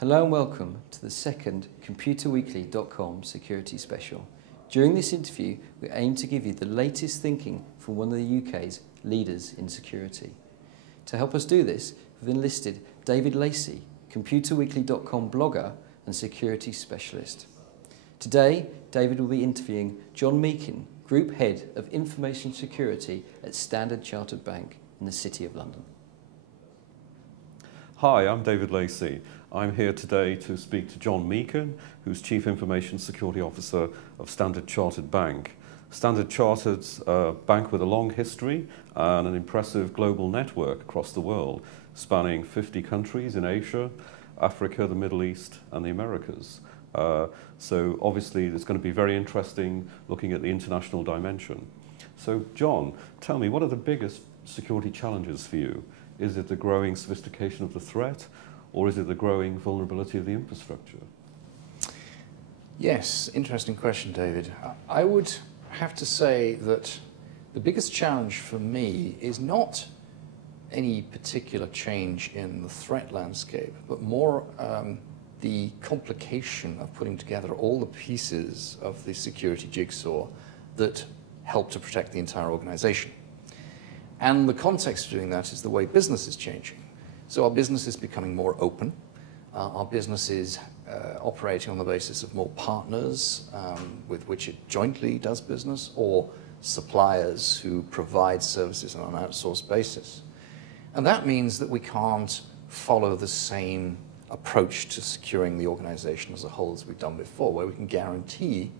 Hello and welcome to the second ComputerWeekly.com security special. During this interview, we aim to give you the latest thinking from one of the UK's leaders in security. To help us do this, we've enlisted David Lacey, ComputerWeekly.com blogger and security specialist. Today, David will be interviewing John Meakin, Group Head of Information Security at Standard Chartered Bank in the City of London. Hi, I'm David Lacey. I'm here today to speak to John Meakin, who's Chief Information Security Officer of Standard Chartered Bank. Standard Chartered's a bank with a long history and an impressive global network across the world, spanning 50 countries in Asia, Africa, the Middle East and the Americas. So obviously it's going to be very interesting looking at the international dimension. So John, tell me, what are the biggest security challenges for you? Is it the growing sophistication of the threat, or is it the growing vulnerability of the infrastructure? Yes, interesting question, David. I would have to say that the biggest challenge for me is not any particular change in the threat landscape, but more the complication of putting together all the pieces of the security jigsaw that help to protect the entire organization. And the context for doing that is the way business is changing. So our business is becoming more open. Our business is operating on the basis of more partners with which it jointly does business, or suppliers who provide services on an outsourced basis. And that means that we can't follow the same approach to securing the organization as a whole as we've done before, where we can guarantee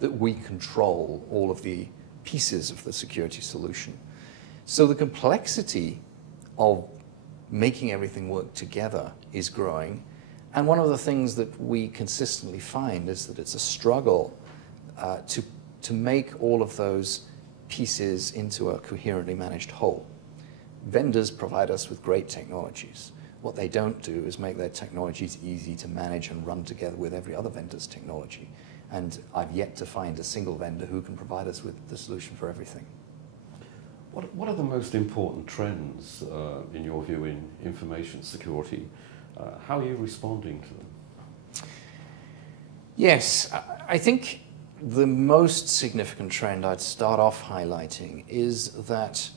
that we control all of the pieces of the security solution. So the complexity of making everything work together is growing. And one of the things that we consistently find is that it's a struggle to make all of those pieces into a coherently managed whole. Vendors provide us with great technologies. What they don't do is make their technologies easy to manage and run together with every other vendor's technology. And I've yet to find a single vendor who can provide us with the solution for everything. What are the most important trends, in your view, in information security? How are you responding to them? Yes, I think the most significant trend I'd start off highlighting is that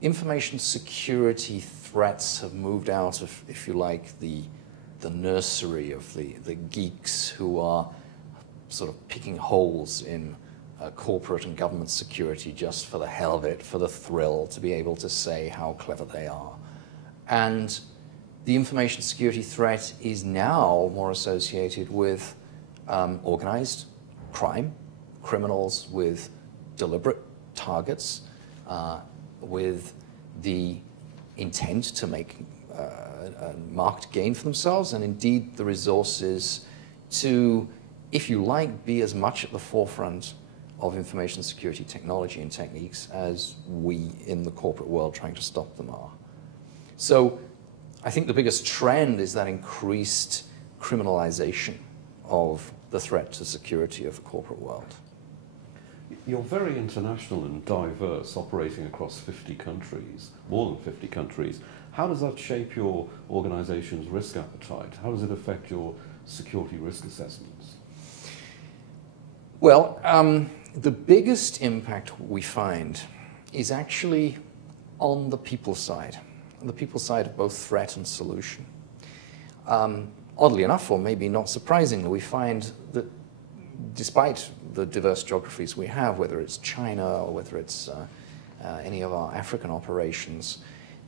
information security threats have moved out of, if you like, the nursery of the geeks who are sort of picking holes in corporate and government security just for the hell of it, for the thrill, to be able to say how clever they are. And the information security threat is now more associated with organized crime, criminals with deliberate targets, with the intent to make a marked gain for themselves, and indeed the resources to, if you like, be as much at the forefront of information security technology and techniques as we in the corporate world trying to stop them are. So I think the biggest trend is that increased criminalization of the threat to security of the corporate world. You're very international and diverse, operating across 50 countries, more than 50 countries. How does that shape your organization's risk appetite? How does it affect your security risk assessments? Well, the biggest impact we find is actually on the people side of both threat and solution. Oddly enough, or maybe not surprisingly, we find that despite the diverse geographies we have, whether it's China or whether it's any of our African operations,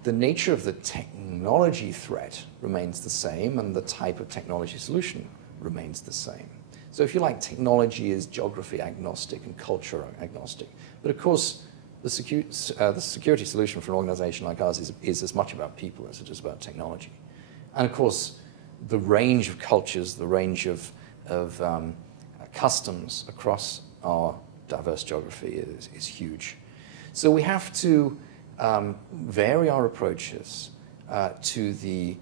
the nature of the technology threat remains the same and the type of technology solution remains the same. So if you like, technology is geography agnostic and culture agnostic. But of course, the security solution for an organization like ours is as much about people as it is about technology. And of course, the range of cultures, the range of customs across our diverse geography is huge. So we have to vary our approaches to the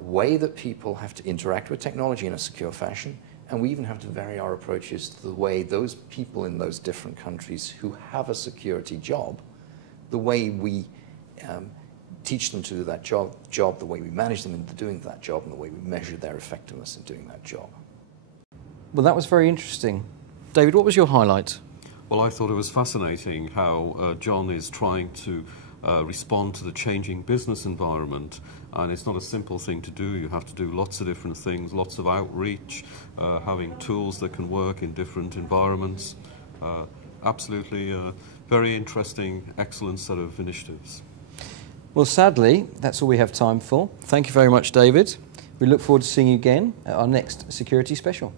way that people have to interact with technology in a secure fashion. And we even have to vary our approaches to the way those people in those different countries who have a security job, the way we teach them to do that job the way we manage them into doing that job and the way we measure their effectiveness in doing that job. Well, that was very interesting. David, what was your highlight? Well, I thought it was fascinating how John is trying to respond to the changing business environment, and it's not a simple thing to do. You have to do lots of different things, lots of outreach, having tools that can work in different environments. Absolutely very interesting, excellent set of initiatives. Well, sadly, that's all we have time for. Thank you very much, David. We look forward to seeing you again at our next Security Special.